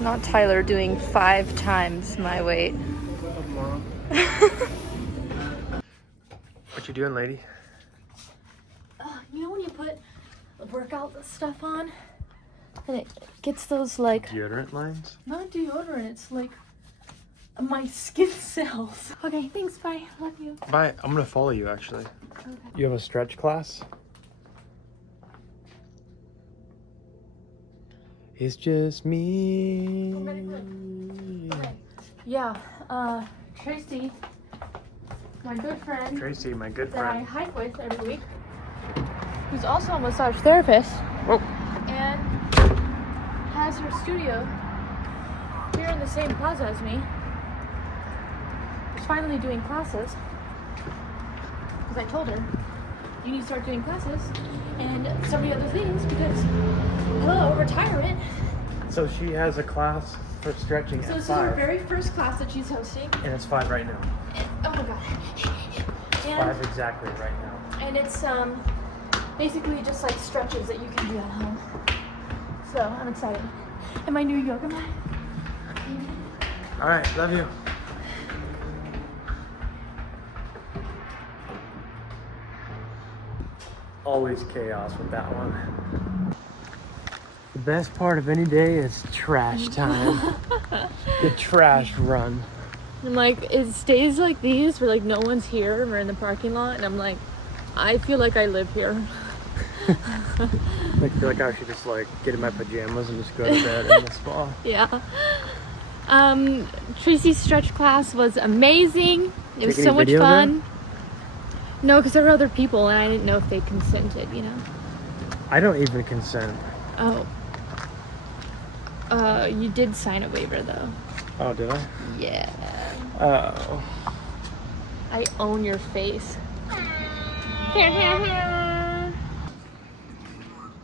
Not Tyler doing 5 times my weight. What you doing, lady? You know when you put workout stuff on and it gets those like Deodorant lines? not deodorant, it's like my skin cells. Okay, thanks, bye. Love you. Bye. I'm gonna follow you actually. Okay. You have a stretch class? It's just me. Okay. Yeah, Tracy, my good friend Tracy, my good that I friend. hike with every week, who's also a massage therapist. Whoa. And has her studio here in the same plaza as me. She's finally doing classes because I told her you need to start doing classes and so many other things because hello, retirement. So she has a class for stretching So at this is her 5. very first class that she's hosting. And it's 5 right now. And, oh my god. And, 5 exactly right now. and it's basically just like stretches that you can do at home. So I'm excited. And my new yoga mat. Alright, love you. Always chaos with that one. The best part of any day is trash time. The trash run. And like it's days like these where like no one's here and we're in the parking lot and I'm like, I feel like I live here. I feel like I should just like get in my pajamas and just go to bed in the spa. Yeah. Tracy's stretch class was amazing. It was so much fun. No, because there were other people and I didn't know if they consented, you know. I don't even consent. Oh. You did sign a waiver though. Oh, did I? Yeah. Oh. I own your face.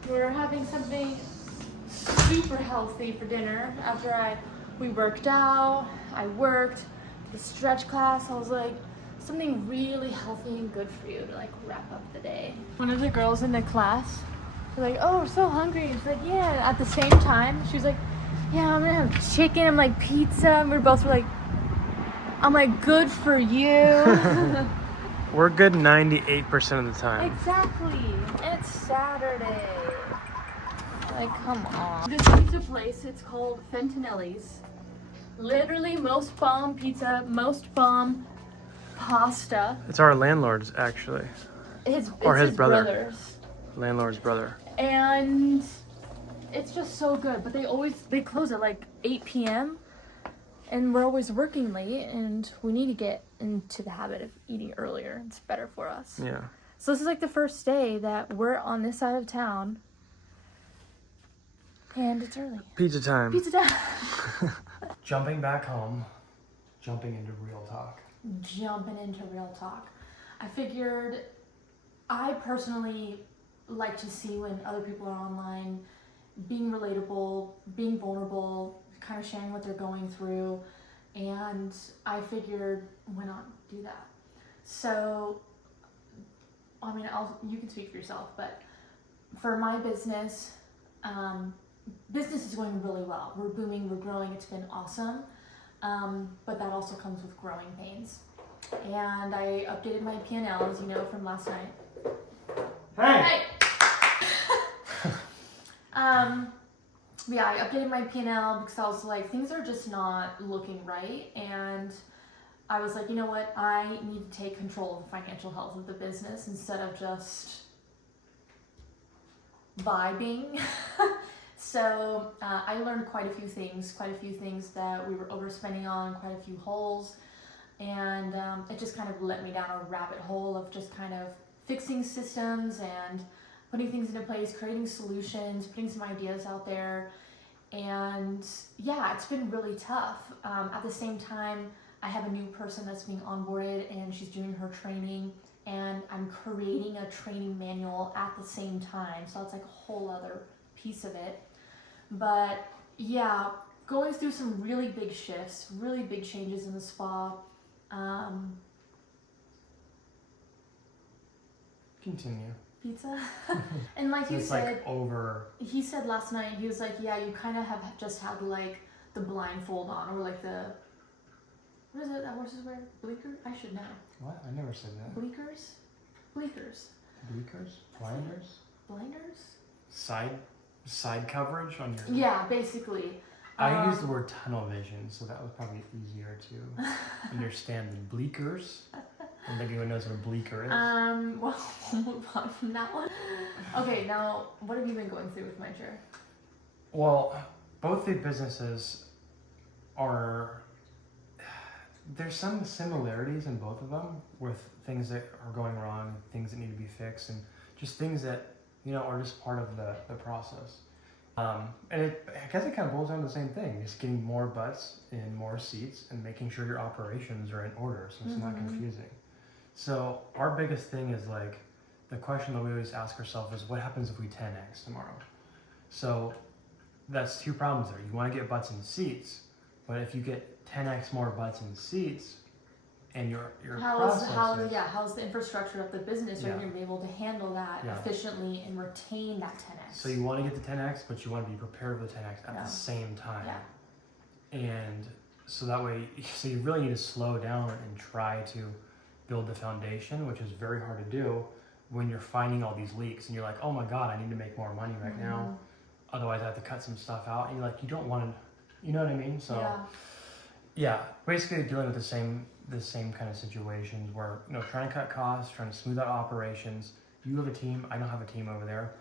We're having something super healthy for dinner. After we worked out, I worked, the stretch class, I was like, something really healthy and good for you to like wrap up the day. One of the girls in the class was like, oh, we're so hungry. She's like, yeah. At the same time, she was like, yeah, I'm gonna have chicken. I'm like, pizza. And we both were like, I'm like, good for you. We're good 98% of the time. Exactly. And it's Saturday. Like, come on. This pizza place, it's called Fentinelli's. Literally most bomb pizza, most bomb pasta. It's our landlord's actually. It's his his brother. brother's. Landlord's brother. And it's just so good. But they close at like 8 p.m. And we're always working late and we need to get into the habit of eating earlier. It's better for us. Yeah. So this is like the first day that we're on this side of town. And it's early. Pizza time. Pizza time. Jumping back home. Jumping into real talk. Jumping into real talk. I figured I personally like to see when other people are online being relatable, being vulnerable, kind of sharing what they're going through, and I figured why not do that. So I mean, you can speak for yourself, but for my business, business is going really well. We're booming, we're growing, it's been awesome, but that also comes with growing pains. And I updated my P&L, as you know, from last night. Hey! Yeah, I updated my P&L because I was like, things are just not looking right. And I was like, you know what? I need to take control of the financial health of the business instead of just vibing. So I learned quite a few things that we were overspending on, quite a few holes. And it just kind of led me down a rabbit hole of just kind of fixing systems and putting things into place, creating solutions, putting some ideas out there. And yeah, it's been really tough. At the same time, I have a new person that's being onboarded and she's doing her training, and I'm creating a training manual at the same time. So it's like a whole other piece of it. But yeah, going through some really big shifts, really big changes in the spa. Continue. Pizza. And like So you it's said, like over. he said last night, he was like, yeah, you kind of have just had like the blindfold on, or like the, what is it that horses wear? Bleakers? I should know. What? I never said that. Bleakers? Bleakers. Bleakers? Blinders? Blinders? Side coverage on your... Yeah, basically. I use the word tunnel vision, so that was probably easier to understand than bleakers. I don't think anyone knows what a bleaker is. Well, we'll move on from that one. Okay, now, what have you been going through with my chair? Well, both the businesses are... There's some similarities in both of them with things that are going wrong, things that need to be fixed, and just things that, you know, are just part of the process. And I guess it kind of boils down to the same thing, just getting more butts in more seats and making sure your operations are in order so it's not confusing. So our biggest thing is like, the question that we always ask ourselves is, what happens if we 10x tomorrow? So that's two problems there. You want to get butts in seats, but if you get 10x more butts in seats, and your process how's the infrastructure of the business? Are you going to be able to handle that efficiently and retain that 10x? So you want to get the 10x, but you want to be prepared for the 10x at the same time. Yeah. And so that way, so you really need to slow down and try to build the foundation, which is very hard to do when you're finding all these leaks and you're like, oh my God, I need to make more money right now. Otherwise I have to cut some stuff out. And you're like, you don't want to, you know what I mean? So yeah, basically dealing with the same kind of situations where, you know, trying to cut costs, trying to smooth out operations. You have a team, I don't have a team over there.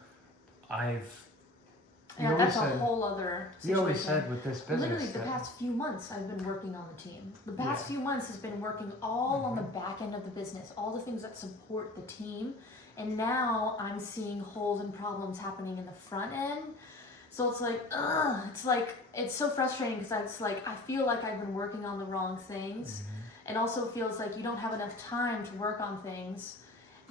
That's a whole other situation. You always said with this business. Literally, the past few months I've been working on the team. The past few months has been working all on the back end of the business, all the things that support the team. And now I'm seeing holes and problems happening in the front end. So it's like, it's so frustrating because it's like, I feel like I've been working on the wrong things. It also feels like you don't have enough time to work on things.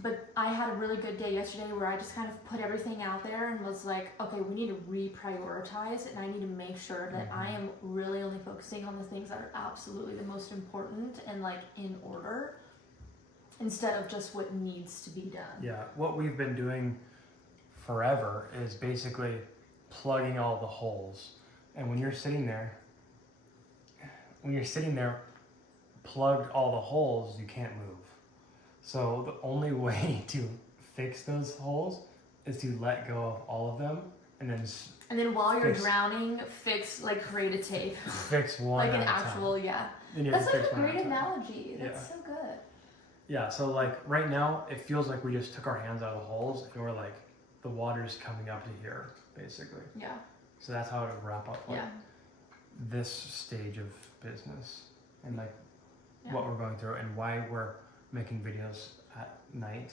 But I had a really good day yesterday where I just kind of put everything out there and was like, okay, we need to reprioritize, and I need to make sure that I am really only focusing on the things that are absolutely the most important and like in order, instead of just what needs to be done. Yeah, what we've been doing forever is basically plugging all the holes. And when you're sitting there, plugged all the holes, you can't move. So the only way to fix those holes is to let go of all of them, and then while you're drowning, create a tape. Fix one like at an actual, That's like a great analogy. That's so good. Yeah, so like right now, it feels like we just took our hands out of the holes and we're like, the water's coming up to here, basically. Yeah. So that's how it would wrap up this stage of business and like what we're going through and why we're making videos at night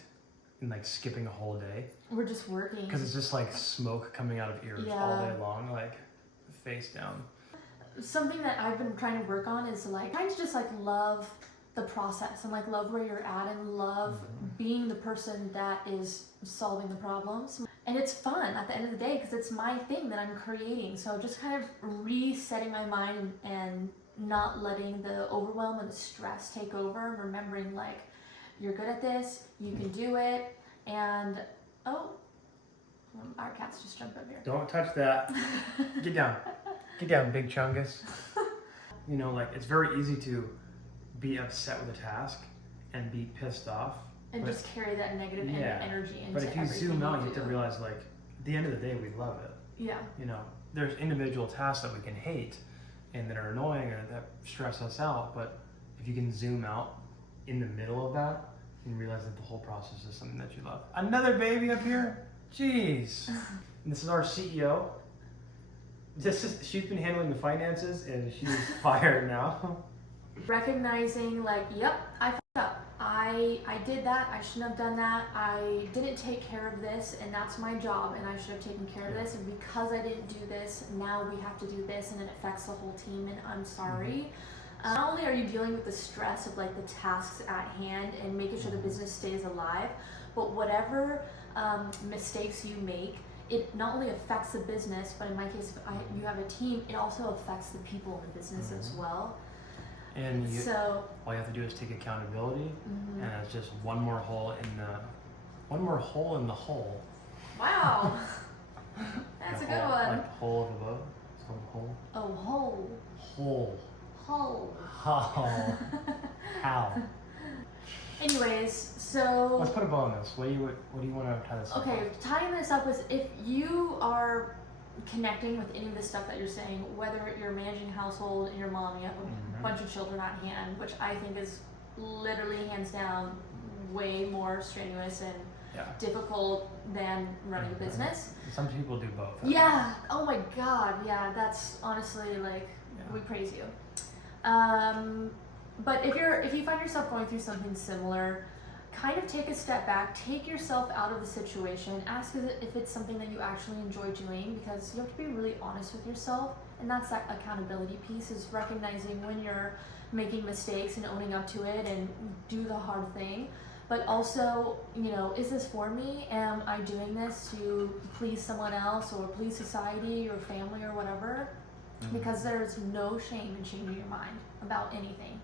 and like skipping a whole day. We're just working. Because it's just like smoke coming out of ears all day long, like face down. Something that I've been trying to work on is like trying to just like love the process and like love where you're at and love being the person that is solving the problems. And it's fun at the end of the day because it's my thing that I'm creating. So just kind of resetting my mind and not letting the overwhelm and the stress take over, and remembering like, you're good at this, you can do it, and our cats just jumped up here. Don't touch that. Get down. Get down, big chungus. You know, like it's very easy to be upset with a task and be pissed off. And just carry that negative energy into everything. But if you zoom out, you have to realize like, at the end of the day, we love it. Yeah. You know, there's individual tasks that we can hate and that are annoying or that stress us out, but if you can zoom out in the middle of that and realize that the whole process is something that you love. Another baby up here? Jeez. And this is our CEO. She's been handling the finances and she's fired now. Recognizing like, yep, I fucked up. I did that, I shouldn't have done that, I didn't take care of this, and that's my job, and I should have taken care of this, and because I didn't do this, now we have to do this, and it affects the whole team, and I'm sorry. Not only are you dealing with the stress of like the tasks at hand and making sure the business stays alive, but whatever mistakes you make, it not only affects the business, but in my case, if you have a team, it also affects the people in the business as well. And all you have to do is take accountability, and it's just one more hole in the hole. Wow, that's a good one. Like hole of a boat. It's called a hole. Oh, hole. Hole. Hole. How? Anyways, so Let's put a bow on this. What do you want to tie this up? okay, tying this up is if you are connecting with any of the stuff that you're saying, whether you're managing a household and your mom, you have a bunch of children at hand, which I think is literally hands down way more strenuous and difficult than running a business. Some people do both. Yeah. Oh my God. Yeah. That's honestly like we praise you. But if you find yourself going through something similar, kind of take a step back, take yourself out of the situation, ask if it's something that you actually enjoy doing, because you have to be really honest with yourself, and that's that accountability piece, is recognizing when you're making mistakes and owning up to it and do the hard thing. But also, you know, is this for me? Am I doing this to please someone else or please society or family or whatever? Because there's no shame in changing your mind about anything.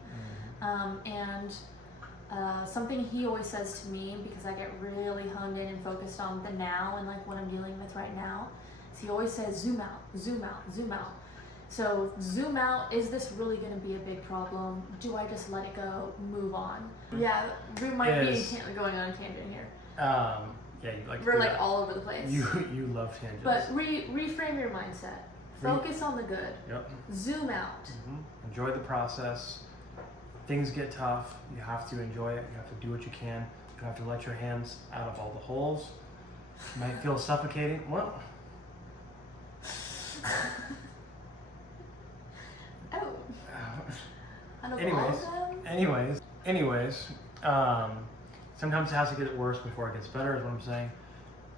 Something he always says to me, because I get really hung in and focused on the now and like what I'm dealing with right now, is he always says, zoom out, zoom out, zoom out. So zoom out, is this really going to be a big problem? Do I just let it go, move on? Yeah, we might be going on a tangent here. Yeah, you like we're like all over the place. You love tangents. But reframe your mindset. Focus on the good. Yep. Zoom out. Enjoy the process. Things get tough. You have to enjoy it. You have to do what you can. You have to let your hands out of all the holes. You might feel suffocating. Well. Anyways. Sometimes it has to get worse before it gets better, is what I'm saying.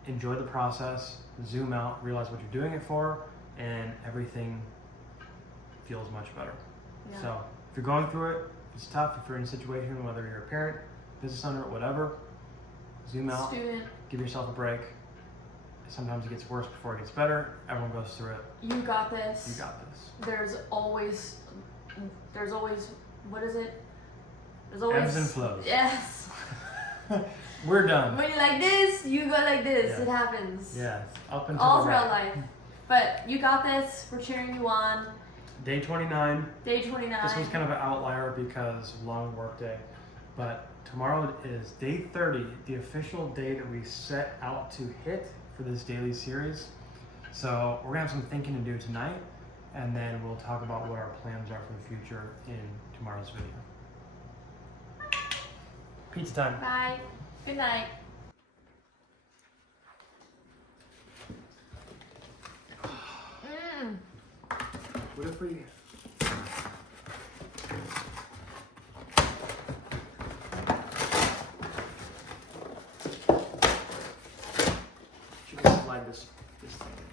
Enjoy the process. Zoom out. Realize what you're doing it for, and everything feels much better. Yeah. So if you're going through it, it's tough. If you're in a situation, whether you're a parent, business owner, whatever, zoom out. Student. Give yourself a break. Sometimes it gets worse before it gets better. Everyone goes through it. You got this. You got this. There's always, what is it? There's always ebbs and flows. Yes. We're done. When you're like this, you go like this. Yeah. It happens. Yes. Up until all throughout life. But you got this. We're cheering you on. Day 29. Day 29. This was kind of an outlier because long work day. But tomorrow is day 30, the official day that we set out to hit for this daily series. So we're going to have some thinking to do tonight, and then we'll talk about what our plans are for the future in tomorrow's video. Pizza time. Bye. Good night. What if we... Should we slide this thing in?